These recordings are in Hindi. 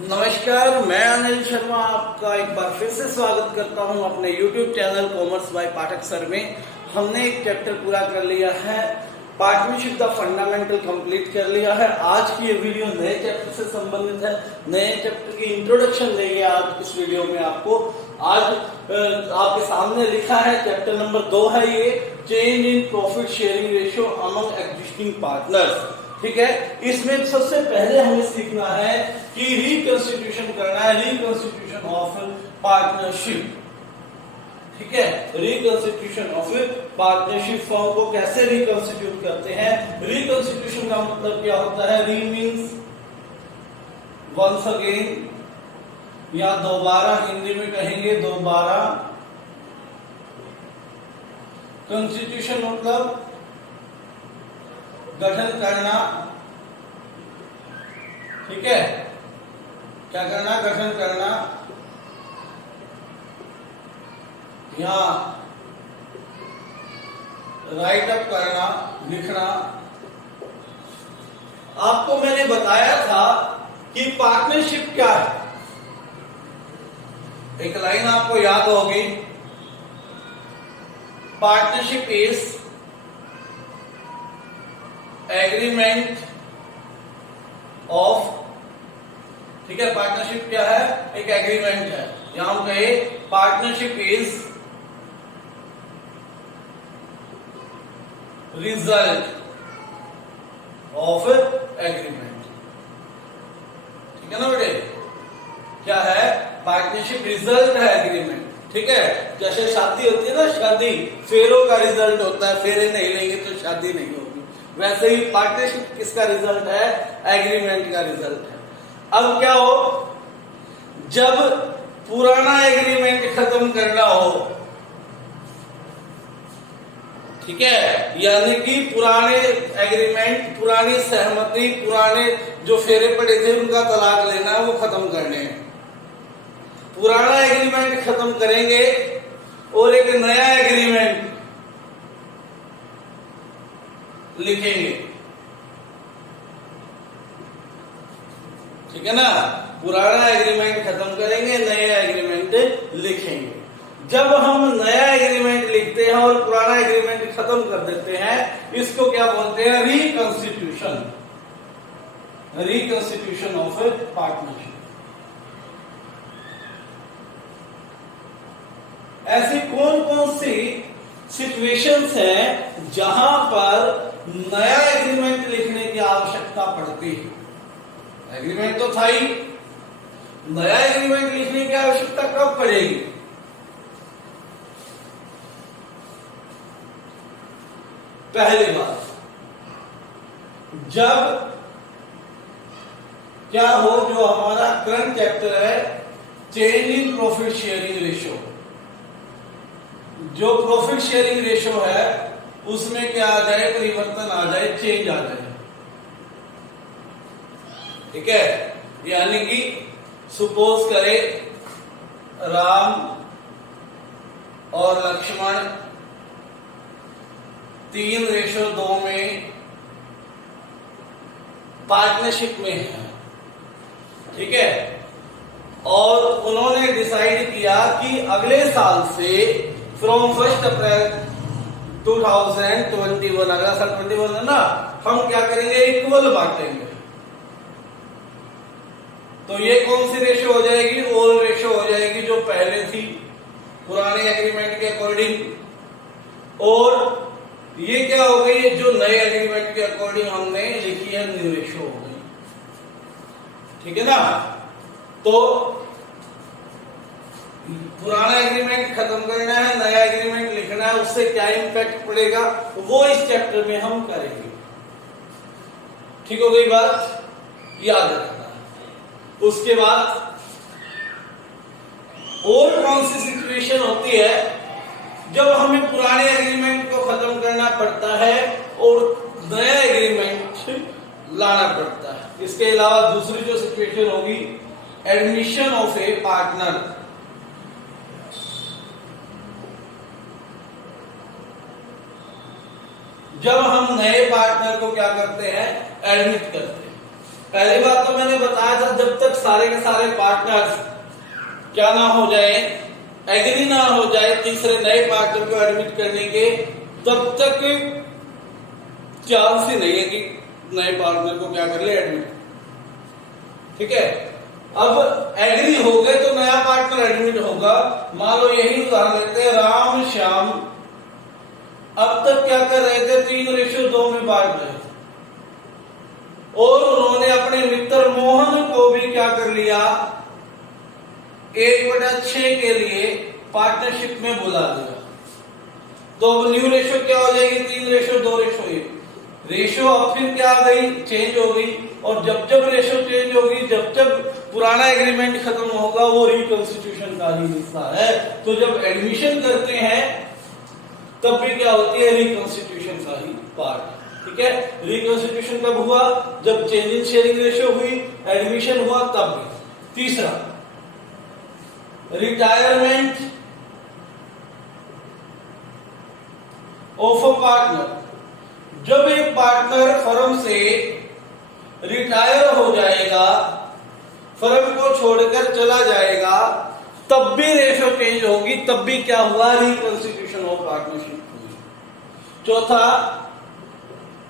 नमस्कार, मैं अनिल शर्मा आपका एक बार फिर से स्वागत करता हूं अपने YouTube channel commerce by Pathak sir में। हमने एक चैप्टर पूरा कर लिया है, पार्टनरशिप द फंडामेंटल कंप्लीट कर लिया है। आज की ये वीडियो नए चैप्टर से संबंधित है, नए चैप्टर की इंट्रोडक्शन देंगे आज इस वीडियो में आपको। आज आपके सामने लिखा है चैप्टर नंबर 2 है ये, change in profit sharing ratio among existing partners. ठीक है, इसमें सबसे पहले हमें सीखना है कि रिकंस्टिट्यूशन करना है, रिकंस्टिट्यूशन ऑफ पार्टनरशिप। ठीक है, रिकंस्टिट्यूशन ऑफ पार्टनरशिप फॉर्म को कैसे रिकंस्टिट्यूट करते हैं। रिकंस्टिट्यूशन का मतलब क्या होता है? री मीन्स वंस अगेन, या दोबारा, हिंदी में कहेंगे दोबारा। कंस्टिट्यूशन मतलब गठन करना। ठीक है, क्या करना? गठन करना या राइट अप करना, लिखना। आपको मैंने बताया था कि पार्टनरशिप क्या है। एक लाइन आपको याद होगी, पार्टनरशिप इज एग्रीमेंट ऑफ। ठीक है, पार्टनरशिप क्या है? एक एग्रीमेंट है। यहां हम कहे partnership is result of agreement. ठीक है ना बेटे? क्या है? पार्टनरशिप रिजल्ट है एग्रीमेंट। ठीक है, जैसे शादी होती है ना, शादी फेरों का रिजल्ट होता है, फेरे नहीं लेंगे तो शादी नहीं होगी। वैसे ही पार्टनरशिप किसका रिजल्ट है? एग्रीमेंट का रिजल्ट है। अब क्या हो, जब पुराना एग्रीमेंट खत्म करना हो, ठीक है, यानी कि पुराने एग्रीमेंट, पुरानी सहमति, पुराने जो फेरे पड़े थे उनका तलाक लेना है, वो खत्म करने हैं। पुराना एग्रीमेंट खत्म करेंगे और एक नया एग्रीमेंट लिखेंगे। ठीक है ना? पुराना एग्रीमेंट खत्म करेंगे, नया एग्रीमेंट लिखेंगे। जब हम नया एग्रीमेंट लिखते हैं और पुराना एग्रीमेंट खत्म कर देते हैं, इसको क्या बोलते हैं? रिकंस्टिट्यूशन। Reconstitution of partnership. ऐसी कौन कौन सी सिचुएशंस हैं जहां पर नया एग्रीमेंट लिखने की आवश्यकता पड़ती है? एग्रीमेंट तो था ही, नया एग्रीमेंट लिखने की आवश्यकता कब पड़ेगी? पहली बात, जब क्या हो, जो हमारा करंट चैप्टर है change in profit sharing ratio, जो प्रॉफिट शेयरिंग रेशियो है उसमें क्या आ जाए? परिवर्तन आ जाए, चेंज आ जाए। ठीक है, यानी कि सपोज करें राम और लक्ष्मण 3:2 में पार्टनरशिप में है। ठीक है, और उन्होंने डिसाइड किया कि अगले साल से फ्रॉम 1 अप्रैल 2021, अगला साल 21 है ना, हम क्या करेंगे? इक्वल बांटेंगे। तो ये कौन सी रेशो हो जाएगी? ओल्ड रेशो हो जाएगी, जो पहले थी पुराने एग्रीमेंट के अकॉर्डिंग। और ये क्या हो गई? जो नए एग्रीमेंट के अकॉर्डिंग हमने लिखी है, न्यू रेशो हो गई। ठीक है ना? तो पुराना एग्रीमेंट खत्म करना है, नया एग्रीमेंट लिखना है, उससे क्या इंपैक्ट पड़ेगा वो इस चैप्टर में हम करेंगे। ठीक हो गई बात? याद रखना। उसके बाद और कौन सी सिचुएशन होती है जब हमें पुराने एग्रीमेंट को खत्म करना पड़ता है और नया एग्रीमेंट लाना पड़ता है? इसके अलावा दूसरी जो सिचुएशन होगी, एडमिशन ऑफ ए पार्टनर। जब हम नए पार्टनर को क्या करते हैं? एडमिट करते हैं। पहली बात तो मैंने बताया था, जब तक सारे के सारे पार्टनर्स क्या ना हो जाए, एग्री ना हो जाए तीसरे नए पार्टनर को एडमिट करने के, तब तक चांस ही नहीं है कि नए पार्टनर को क्या कर ले, एडमिट। ठीक है, अब एग्री हो गए तो नया पार्टनर एडमिट होगा। मान लो यही उदाहरण लेते हैं, राम श्याम अब तक क्या कर रहे थे, 3:2 में बांट रहे थे, और उन्होंने अपने मित्र मोहन को भी क्या कर लिया, 1/6 के लिए पार्टनरशिप में बुला दिया। तो अब न्यू रेशो क्या हो जाएगी, 3:2:1। रेशो अब फिर क्या आ गई, चेंज हो गई। और जब जब रेशो चेंज होगी, जब जब पुराना एग्रीमेंट खत्म होगा, वो रिकॉन्स्टिट्यूशन का ही हिस्सा है। तो जब एडमिशन करते हैं तब भी क्या होती है, रिकॉन्स्टिट्यूशन का ही पार्ट। ठीक है, रिकॉन्स्टिट्यूशन कब हुआ, जब चेंज इन शेयरिंग रेशो हुई, एडमिशन हुआ तब भी। तीसरा, रिटायरमेंट ऑफ अ पार्टनर। जब एक पार्टनर फर्म से रिटायर हो जाएगा, फर्म को छोड़कर चला जाएगा, तब भी रेशो चेंज होगी, तब भी क्या हुआ, रिकॉन्स्टिट्यूशन ऑफ पार्टनरशिप हुई। चौथा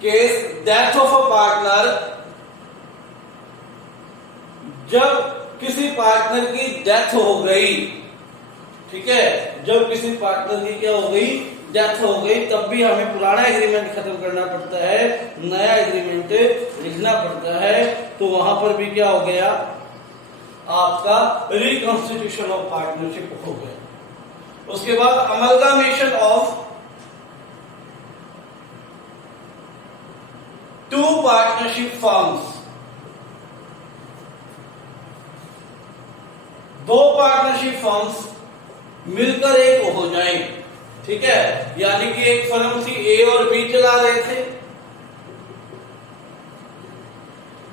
case, death of a partner. जब किसी पार्टनर की डेथ हो गई, ठीक है, जब किसी पार्टनर की क्या हो गई, डेथ हो गई, तब भी हमें पुराना एग्रीमेंट खत्म करना पड़ता है, नया एग्रीमेंट लिखना पड़ता है। तो वहां पर भी क्या हो गया, आपका रिकॉन्स्टिट्यूशन ऑफ पार्टनरशिप हो गया। उसके बाद amalgamation of 2 partnership firms. 2 partnership firms मिलकर एक हो जाए। ठीक है, यानी कि एक फर्म थी, ए और बी चला रहे थे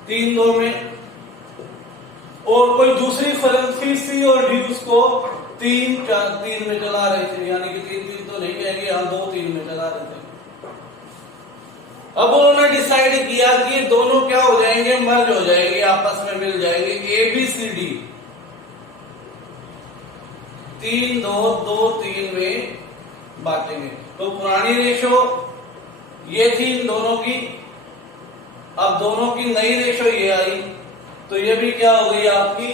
3-2 में, और कोई दूसरी फर्म थी सी और डी, उसको 3-4-3 में चला रहे थे, यानी कि 3-3 तो नहीं कहेंगे, हम 2-3 में चला रहे थे। अब उन्होंने डिसाइड किया कि दोनों क्या हो जाएंगे, मर्ज हो जाएंगे, आपस में मिल जाएंगे, ए बी सी डी 3-2-2-3 में बांटेंगे। तो पुरानी रेशो ये थी इन दोनों की, अब दोनों की नई रेशो ये आई, तो ये भी क्या हो गई, आपकी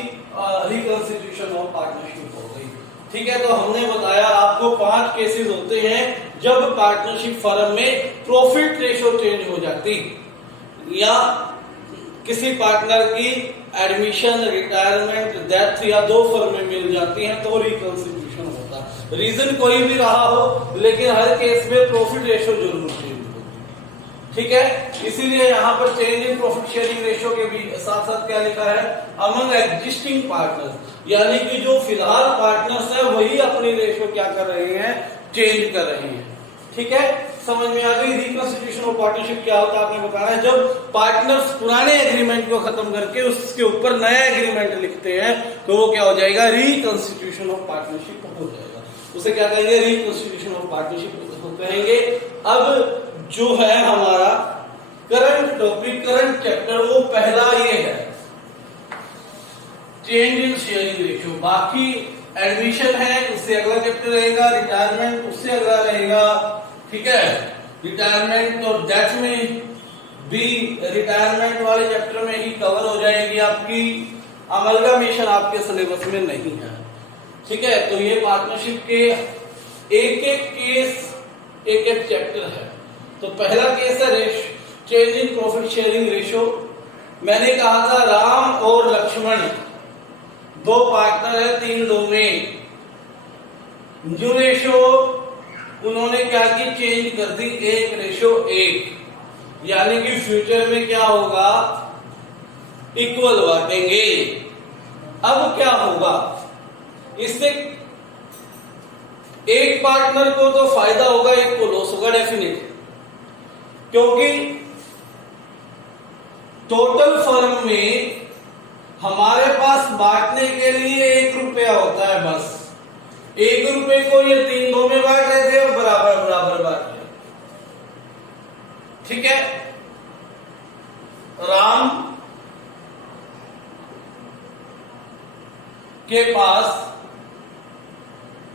रिकॉन्स्टिट्यूशन ऑफ पार्टनरशिप हो गई। ठीक है, तो हमने बताया आपको 5 केसेस होते हैं जब पार्टनरशिप फर्म में प्रॉफिट रेशो चेंज हो जाती, या किसी पार्टनर की एडमिशन, रिटायरमेंट, डेथ या 2 फर्में मिल जाती हैं तो रिकॉन्स्टिट्यूशन होता है। रीजन कोई भी रहा हो, लेकिन हर केस में प्रॉफिट रेशो जरूर चेंज होती। ठीक है, इसीलिए यहाँ पर change in profit sharing ratio के भी साथ साथ क्या लिखा है, अमंग एग्जिस्टिंग पार्टनर्स, यानी कि जो फिलहाल पार्टनर्स है वही अपनी रेशो क्या कर रहे हैं, चेंज कर रहे हैं। ठीक है, समझ में आ गई। रिकॉन्स्टिट्यूशन ऑफ पार्टनरशिप क्या होता है आपने बताना है, जब पार्टनर्स पुराने एग्रीमेंट को खत्म करके उसके ऊपर नया एग्रीमेंट लिखते हैं तो वो क्या हो जाएगा, रिकॉन्स्टिट्यूशन ऑफ पार्टनरशिप हो जाएगा। उसे क्या कहेंगे, रिकॉन्स्टिट्यूशन ऑफ पार्टनरशिप कहेंगे। अब जो है हमारा करंट टॉपिक, करंट चैप्टर, वो पहला ये है चेंज इन शेयरिंग रेशियो। बाकी एडमिशन है, उससे अगला चैप्टर रहेगा, रिटायरमेंट उससे अगला रहेगा। ठीक है, रिटायरमेंट और डेथ में भी रिटायरमेंट वाले चैप्टर में ही कवर हो जाएगी आपकी, अमलगामेशन आपके सिलेबस में नहीं है। ठीक है, तो ये पार्टनरशिप के एक एक केस, एक एक चैप्टर है। तो पहला केस है change in profit sharing ratio. मैंने कहा था राम और लक्ष्मण 2 पार्टनर है 3-2 में, जो रेशो उन्होंने क्या की, चेंज कर दी 1:1, यानी कि फ्यूचर में क्या होगा, इक्वल बांटेंगे। अब क्या होगा, इससे एक पार्टनर को तो फायदा होगा, एक को लॉस होगा डेफिनेट, क्योंकि टोटल फर्म में हमारे पास बांटने के लिए 1 रुपया होता है बस। 1 रुपए को ये 3-2 में बांट रहे थे और बराबर बराबर बांट रहे। ठीक है, राम के पास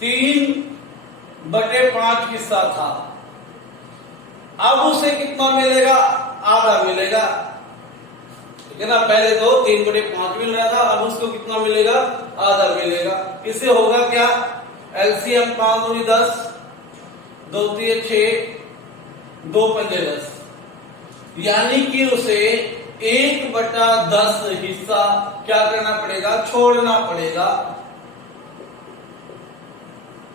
3/5 हिस्सा था। अब उसे कितना मिलेगा? आधा मिलेगा। ठीक है ना, पहले तो 3/5 मिल रहा था, अब उसको कितना मिलेगा? आधा मिलेगा। इससे होगा क्या? एलसीएम 5 दूनी 10, 2 3 6, 2 5 10, यानी कि उसे 1/10 हिस्सा क्या करना पड़ेगा? छोड़ना पड़ेगा।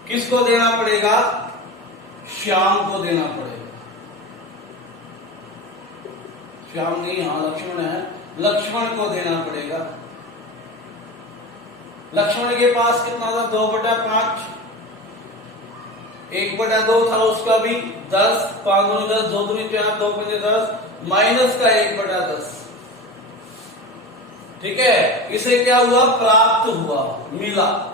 किसको देना पड़ेगा? श्याम को देना पड़ेगा। श्याम नहीं, हाँ लक्ष्मण है, लक्ष्मण को देना पड़ेगा। लक्ष्मण के पास कितना था? 2/5, 1/2 था उसका भी 10, 5 दूनी 10, 2 दूनी 4, 2 पंजे 10, माइनस का 1/10। ठीक है, इसे क्या हुआ? प्राप्त हुआ, मिला।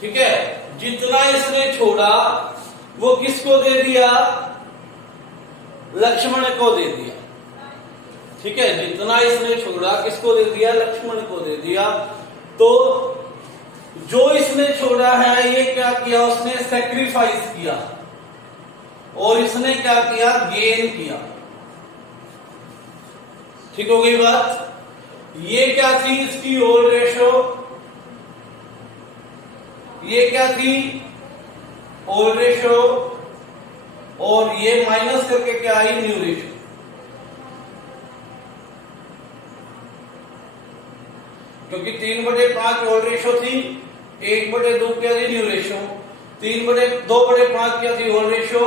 ठीक है, जितना इसने छोड़ा वो किसको दे दिया? लक्ष्मण को दे दिया। ठीक है, जितना इसने छोड़ा किसको दे दिया? लक्ष्मण को दे दिया। तो जो इसने छोड़ा है ये क्या किया? उसने सैक्रिफाइस किया, और इसने क्या किया? गेन किया। ठीक हो गई बात? ये क्या थी? इसकी ओल्ड रेशो। ये क्या थी? Old ratio. और ये माइनस करके क्या आई? New ratio. क्योंकि 3/5 ओल्ड रेशो थी, 1/2 क्या थी? New ratio. 2/5 क्या थी? Old ratio.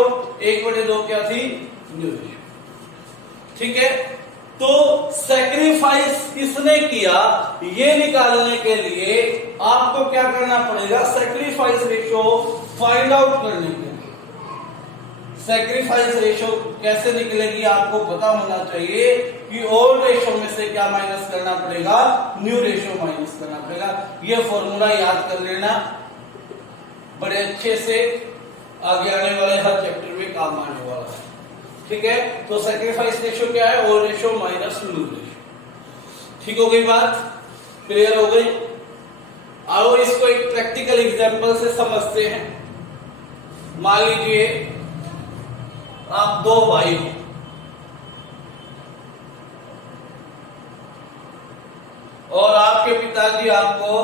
1/2 क्या थी? New ratio. ठीक है, तो सैक्रिफाइस किसने किया ये निकालने के लिए आपको क्या करना पड़ेगा? सैक्रिफाइस रेशो फाइंड आउट करने के लिए सैक्रिफाइस रेशो कैसे निकलेगी आपको पता होना चाहिए कि ओल्ड रेशो में से क्या माइनस करना पड़ेगा? न्यू रेशो माइनस करना पड़ेगा। ये फॉर्मूला याद कर लेना बड़े अच्छे से, आगे आने वाले हर चैप्टर में काम आने वाला है। ठीक है, तो सैक्रिफाइस रेशो क्या है? Old ratio minus new ratio. ठीक हो गई बात? क्लियर हो गई? आओ इसको एक प्रैक्टिकल एग्जांपल से समझते हैं। मान लीजिए आप 2 भाई हो, और आपके पिताजी आपको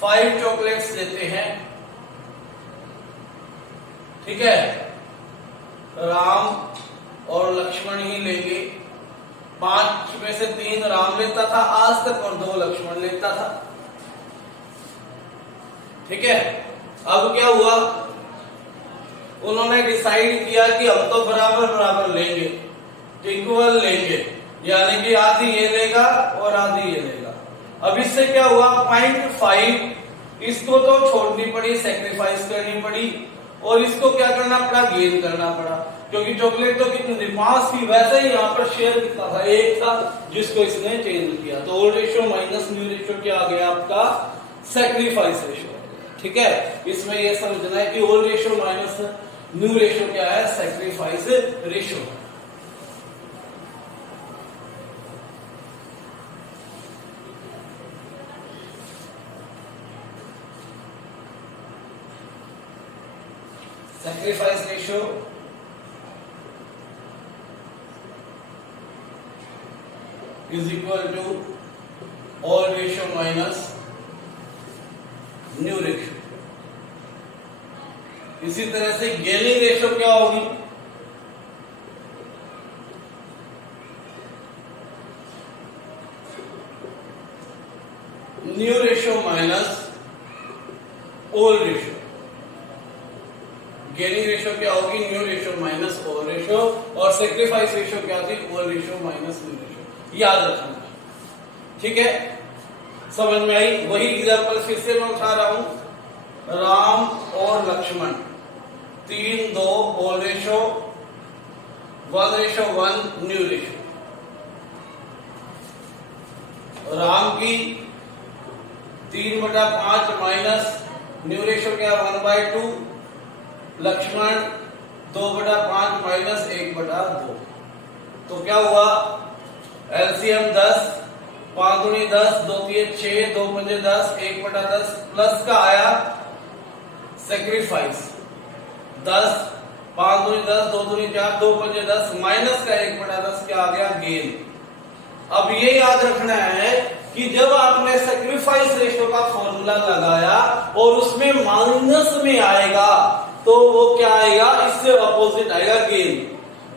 5 चॉकलेट्स देते हैं। ठीक है, राम और लक्ष्मण ही लेंगे। 5 में से 3 राम लेता था आज तक, और 2 लक्ष्मण लेता था। ठीक है, अब क्या हुआ? उन्होंने डिसाइड किया कि हम तो बराबर बराबर लेंगे, इक्वल लेंगे, यानी कि आधी ये लेगा और आधी ये लेगा। अब इससे क्या हुआ? 0.5 इसको तो छोड़नी पड़ी, सैक्रिफाइस करनी पड़ी, और इसको क्या करना पड़ा? गेन करना पड़ा। क्योंकि चॉकलेट तो कितनी थी? 5 थी। वैसे ही यहाँ पर शेयर कितना था? 1 था, जिसको इसने चेंज किया। तो old ratio minus new ratio क्या आ गया आपका? Sacrifice ratio. ठीक है, इसमें यह समझना है कि old ratio minus new ratio क्या है? Sacrifice ratio. Sacrifice ratio is equal to old ratio minus new ratio. इसी तरह से गेनिंग रेशो क्या होगी? New ratio minus old ratio. Gaining ratio क्या होगी? New ratio minus old ratio. और सैक्रिफाइस रेशो क्या थी? Old ratio minus new ratio. याद रखना। ठीक है, समझ में आई? वही एग्जांपल फिर से मैं उठा रहा हूं। राम और Lakshman 3-2 old ratio, 1:1 new ratio. Ram की 3/5 माइनस न्यू रेशो क्या? 1/2। लक्ष्मण 2/5 माइनस 1/2। तो क्या हुआ, एलसीएम 10, 5 दूनी 10, 2 3 6, 2 पंजे 10, 1/10 प्लस का आया सेक्रीफाइस 10, 5 दूनी 10, 2 दूनी 4, 2 पंजे 10 माइनस का 1/10 क्या आ गया, गेन। अब ये याद रखना है कि जब आपने सेक्रीफाइस रेशियो का फॉर्मूला लगाया और उसमें माइनस में आएगा तो वो क्या आएगा, इससे अपोजिट आएगा, गेन।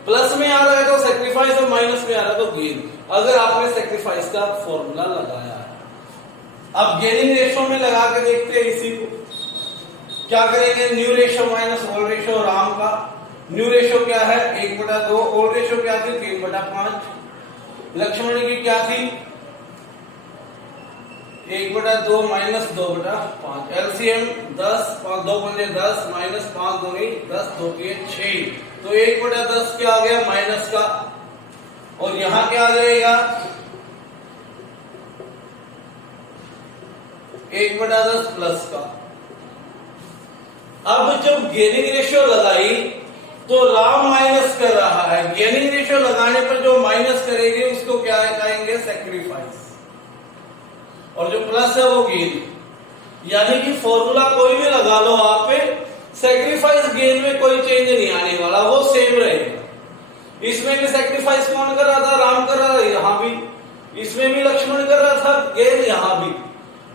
प्लस में आ रहा है तो सेक्रीफाइस और माइनस में आ रहा है तो गेन, अगर आपने सेक्रीफाइस का फॉर्मूला लगाया है। अब गेनिंग रेशियो में लगा के देखते हैं इसी को, क्या करेंगे, new ratio minus old ratio राम का। न्यू रेशियो क्या है, 1/2, ओल्ड रेशियो क्या थी, 3/5, लक्ष्मण की क्या थी, 1/2 माइनस 2/5, एलसीएम 10, 2 पंजे 10 माइनस 5 दूनी 10, 2 3 6, तो 1/10 क्या आ गया, माइनस का, और यहां क्या आ जाएगा, 1/10 प्लस का। अब जब गेनिंग रेशियो लगाई तो राम माइनस कर रहा है, गेनिंग रेशियो लगाने पर जो माइनस करेंगे उसको क्या कहेंगे, सेक्रीफाइस, और जो प्लस है वो गेन। यानी कि फॉर्मूला कोई भी लगा लो आप पे, सेक्रीफाइस गेन में कोई चेंज नहीं आने वाला, वो सेम रहेगा। इसमें भी सेक्रीफाइस कौन कर रहा था, राम कर रहा था, यहां भी, इसमें भी लक्ष्मण कर रहा था, गेन यहां भी,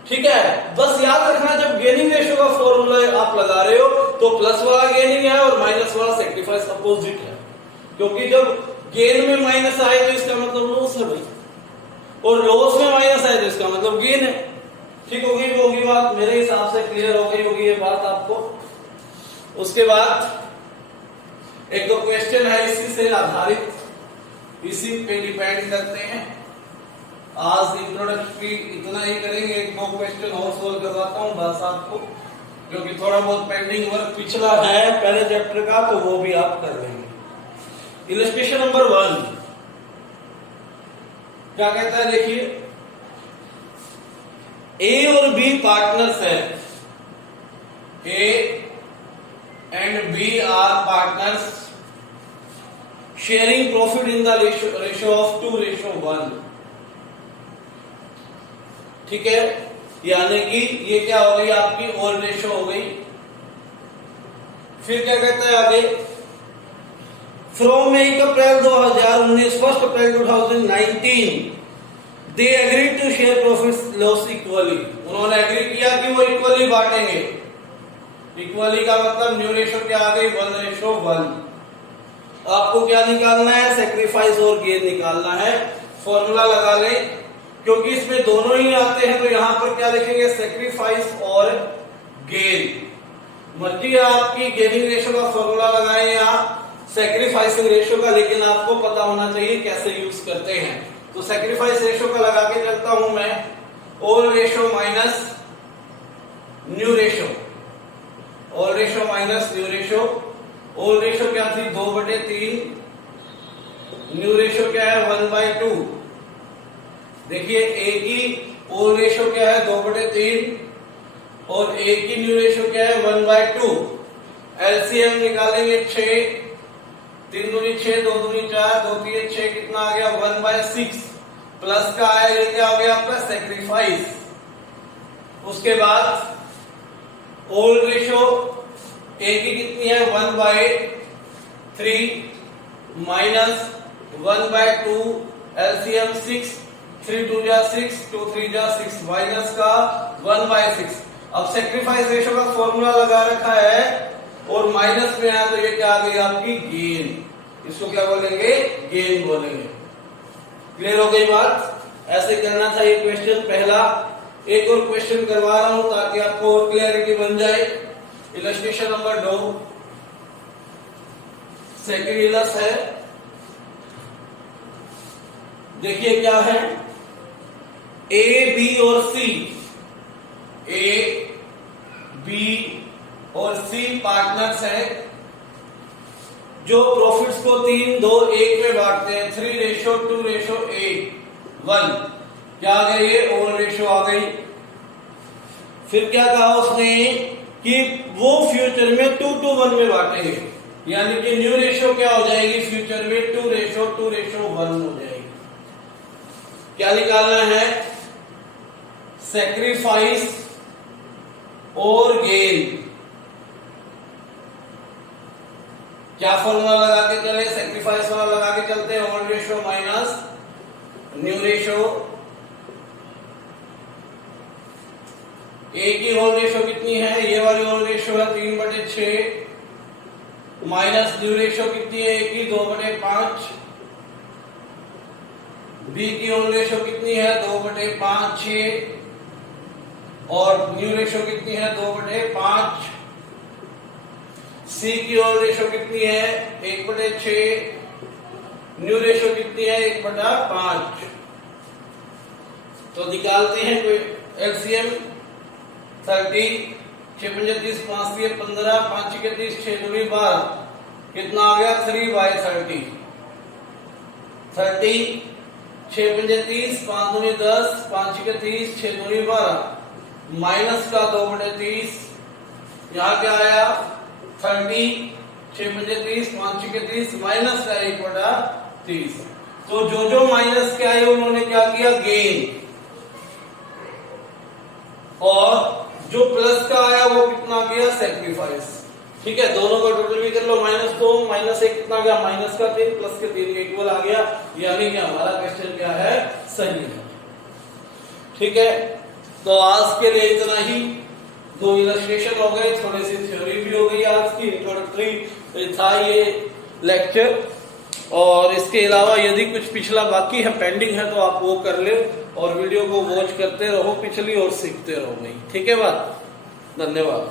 ठीक है। बस याद रखना जब गेनिंग रेशियो का फॉर्मूला आप लगा रहे हो तो प्लस वाला गेनिंग है और माइनस वाला सेक्रीफाइस अपोजिट है, क्योंकि जब गेन में माइनस आए तो इसका मतलब लॉस है भाई, और लॉस में माइनस आए तो इसका मतलब गेन है। ठीक होगी बात, मेरे हिसाब से क्लियर हो गई होगी ये बात आपको। उसके बाद एक दो क्वेश्चन है इसी से आधारित, इसी पे डिपेंड करते हैं। आज इंट्रोडक्टरी इतना ही करेंगे, एक दो क्वेश्चन और सोल्व करवाता हूं बस आपको, क्योंकि थोड़ा बहुत पेंडिंग वर्क पिछला है पहले चैप्टर का, तो वो भी आप कर लेंगे। इलस्ट्रेशन नंबर 1 क्या कहता है, देखिए, ए और बी पार्टनर्स है, A and B are partners sharing profit in the ratio of 2:1, ठीक है। यानी कि ये क्या हो गई, आपकी ओल्ड रेशियो हो गई। फिर क्या कहता है आगे, from 1 April 2019 1 April 2019 they agree to share profit loss equally, उन्होंने एग्री किया कि वो इक्वली बांटेंगे। इक्वली का मतलब न्यू रेशियो क्या आ गई, 1:1। आपको क्या निकालना है, सेक्रीफाइस और गेन निकालना है। फॉर्मूला लगा लें, क्योंकि इसमें दोनों ही आते हैं, तो यहां पर क्या लिखेंगे, सेक्रीफाइस और गेन। मर्जी है आपकी, गेनिंग रेशियो का फॉर्मूला लगाएं या सेक्रीफाइसिंग रेशियो का, लेकिन आपको पता होना चाहिए कैसे यूज करते हैं। तो सेक्रीफाइस रेशियो का लगा के चलता हूं मैं, old ratio minus new ratio, old ratio minus new ratio. Old ratio क्या थी, 2/3, न्यू रेशियो क्या है, 1/2। देखिए ए की ओल्ड रेशियो क्या है, 2/3, और ए की न्यू रेशियो क्या है, 1/2। एलसीएम निकालेंगे 6, 3 दूनी 6, 2 दूनी 4, 2 3 6, कितना आ गया, 1/6 प्लस का आया, ये क्या हो गया आपका, सेक्रीफाइस। उसके बाद ओल्ड रेशियो ए की कितनी है, 1/3 माइनस 1/2, एलसीएम 6, 3 2 जा 6, 2 3 जा 6, माइनस का 1/6। अब सेक्रीफाइस रेशियो का फॉर्मूला लगा रखा है और माइनस में आया तो ये क्या आ गई आपकी, गेन। इसको क्या बोलेंगे, गेन बोलेंगे। क्लियर हो गई बात, ऐसे करना था ये क्वेश्चन पहला। एक और क्वेश्चन करवा रहा हूं ताकि आपको और क्लियरिटी बन जाए। इलस्ट्रेशन नंबर 2 सेकेंड इलस है, देखिए क्या है, ए बी और सी, ए बी और सी पार्टनर्स हैं जो प्रॉफिट्स को 3 2 1 में बांटते हैं, 3:2:1। क्या आ गई, ये ओल्ड रेशियो आ गई। फिर क्या कहा उसने कि वो फ्यूचर में 2:1 में बांटेंगे, यानी कि न्यू रेशो क्या हो जाएगी फ्यूचर में 2:1 हो जाएगी। क्या निकालना है, सैक्रिफाइस और गेन। क्या फॉर्मूला लगा के चले, सैक्रिफाइस वाला लगा के चलते हैं, old ratio minus new ratio. ए की होल रेशो कितनी है, ये वाली होल रेशो है 3/6 माइनस न्यू रेशो कितनी है ए की 2/5। बी की होल रेशो कितनी है 2/5 6 और न्यू रेशो कितनी है 2/5। सी की होल रेशो कितनी है 1/6, न्यू रेशो कितनी है 1/5। तो निकालते हैं एलसीएम 30, 6 पंजे 30, 5 3 15, 5 के 30, 6 दूनी 12, कितना आ गया 3/30। 30, 6 पंजे 30, 5 दूनी 10, 5 के 30, 6 दूनी 12, माइनस का 2/30, यहाँ क्या आया 30, 6 पंजे 30, 5 के 30, माइनस का 1/30। तो जो माइनस के आए उन्होंने क्या किया गेन, और जो प्लस का आया वो कितना गया सैक्रिफाइस। ठीक है, दोनों का टोटल भी कर लो, -2 -1 कितना गया -3 प्लस के 3 इक्वल आ गया, यानी कि हमारा क्वेश्चन क्या है सही है। ठीक है, तो आज के लिए इतना ही, 2 इलस्ट्रेशन हो गए, थोड़ी सी थ्योरी भी हो गई आज की, इंट्रोडक्टरी था ये लेक्चर। और इसके अलावा यदि कुछ पिछला बाकी है, पेंडिंग है, तो आप वो कर ले और वीडियो को वॉच करते रहो पिछली और सीखते रहो भाई। ठीक है बात, धन्यवाद।